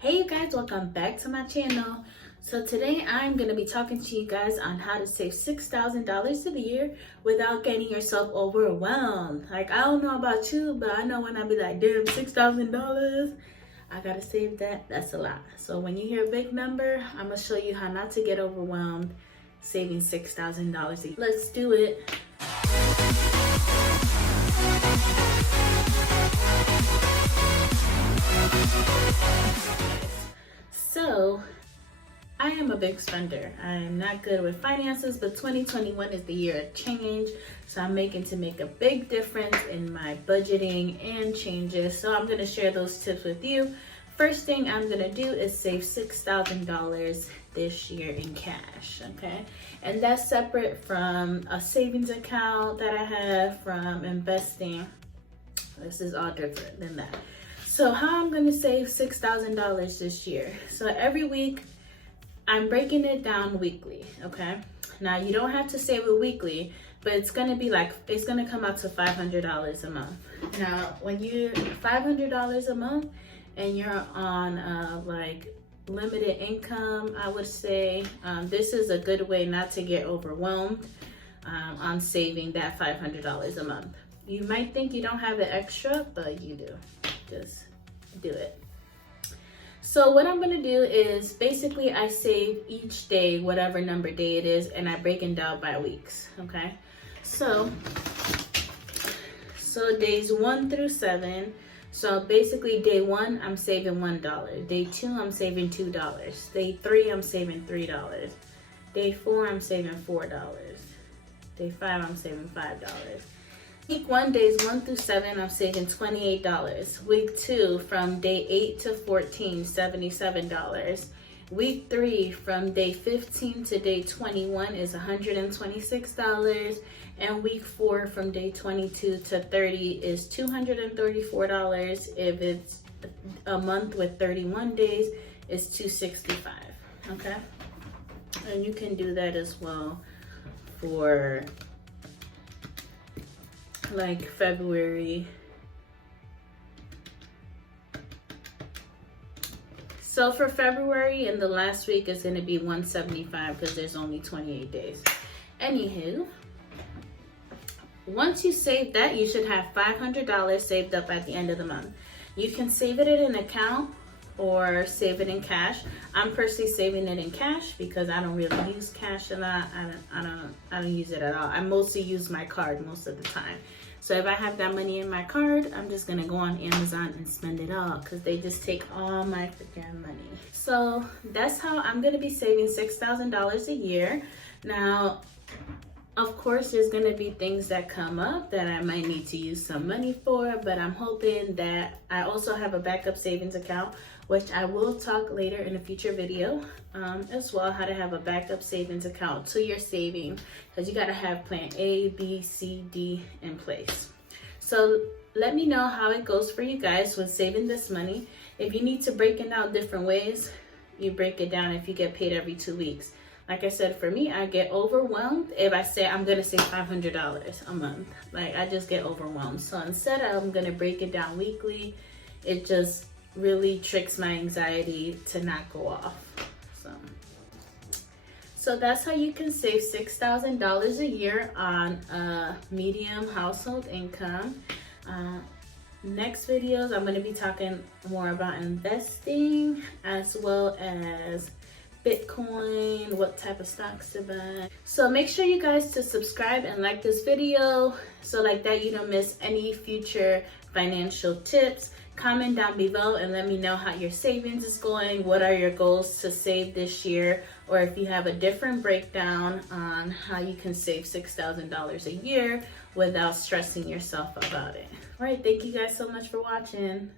Hey you guys, welcome back to my channel. So today I'm going to be talking to you guys on how to save $6,000 a year without getting yourself overwhelmed. Like, I don't know about you, but I know when I be like, damn, $6,000, I gotta save that. That's a lot. So when you hear a big number, I'm gonna show you how not to get overwhelmed saving $6,000 a year. Let's do it. So, I am a big spender. I am not good with finances, but 2021 is the year of change. So I'm making a big difference in my budgeting and changes. So I'm gonna share those tips with you. First thing I'm gonna do is save $6,000 this year in cash, okay? And that's separate from a savings account that I have, from investing. This is all different than that. So how I'm gonna save $6,000 this year. So every week, I'm breaking it down weekly, okay? Now you don't have to save it weekly, but it's gonna come out to $500 a month. Now, when you're $500 a month and you're on like limited income, I would say this is a good way not to get overwhelmed on saving that $500 a month. You might think you don't have it extra, but you do. Just do it. So what I'm gonna do is basically I save each day, whatever number day it is, and I break it down by weeks, okay? So days 1 through 7. So basically day 1, I'm saving $1. Day 2, I'm saving $2. Day 3, I'm saving $3. Day 4, I'm saving $4. Day 5, I'm saving $5. Week 1, days 1 through 7, I'm saving $28. Week 2, from day 8 to 14, $77. Week 3, from day 15 to day 21 is $126. And week 4, from day 22 to 30 is $234. If it's a month with 31 days, it's $265, okay? And you can do that as well for like February. So for February, in the last week is going to be $175 because there's only 28 days. Anywho, once you save that, you should have $500 saved up at the end of the month. You can save it in an account or save it in cash. I'm personally saving it in cash because I don't really use cash a lot. I don't use it at all. I mostly use my card most of the time. So if I have that money in my card, I'm just gonna go on Amazon and spend it all because they just take all my freaking money. So that's how I'm gonna be saving $6,000 a year. Now, of course, there's gonna be things that come up that I might need to use some money for, but I'm hoping that I also have a backup savings account, which I will talk later in a future video as well, how to have a backup savings account to your saving, because you gotta have plan A, B, C, D in place. So let me know how it goes for you guys with saving this money. If you need to break it down different ways, you break it down if you get paid every 2 weeks. Like I said, for me, I get overwhelmed if I say I'm gonna save $500 a month. Like, I just get overwhelmed. So instead, I'm gonna break it down weekly. It just really tricks my anxiety to not go off. So that's how you can save $6,000 a year on a medium household income. Next videos, I'm gonna be talking more about investing as well as Bitcoin, what type of stocks to buy. So make sure you guys to subscribe and like this video so like that you don't miss any future financial tips. Comment down below and let me know how your savings is going. What are your goals to save this year? Or if you have a different breakdown on how you can save $6,000 a year without stressing yourself about it. All right, thank you guys so much for watching.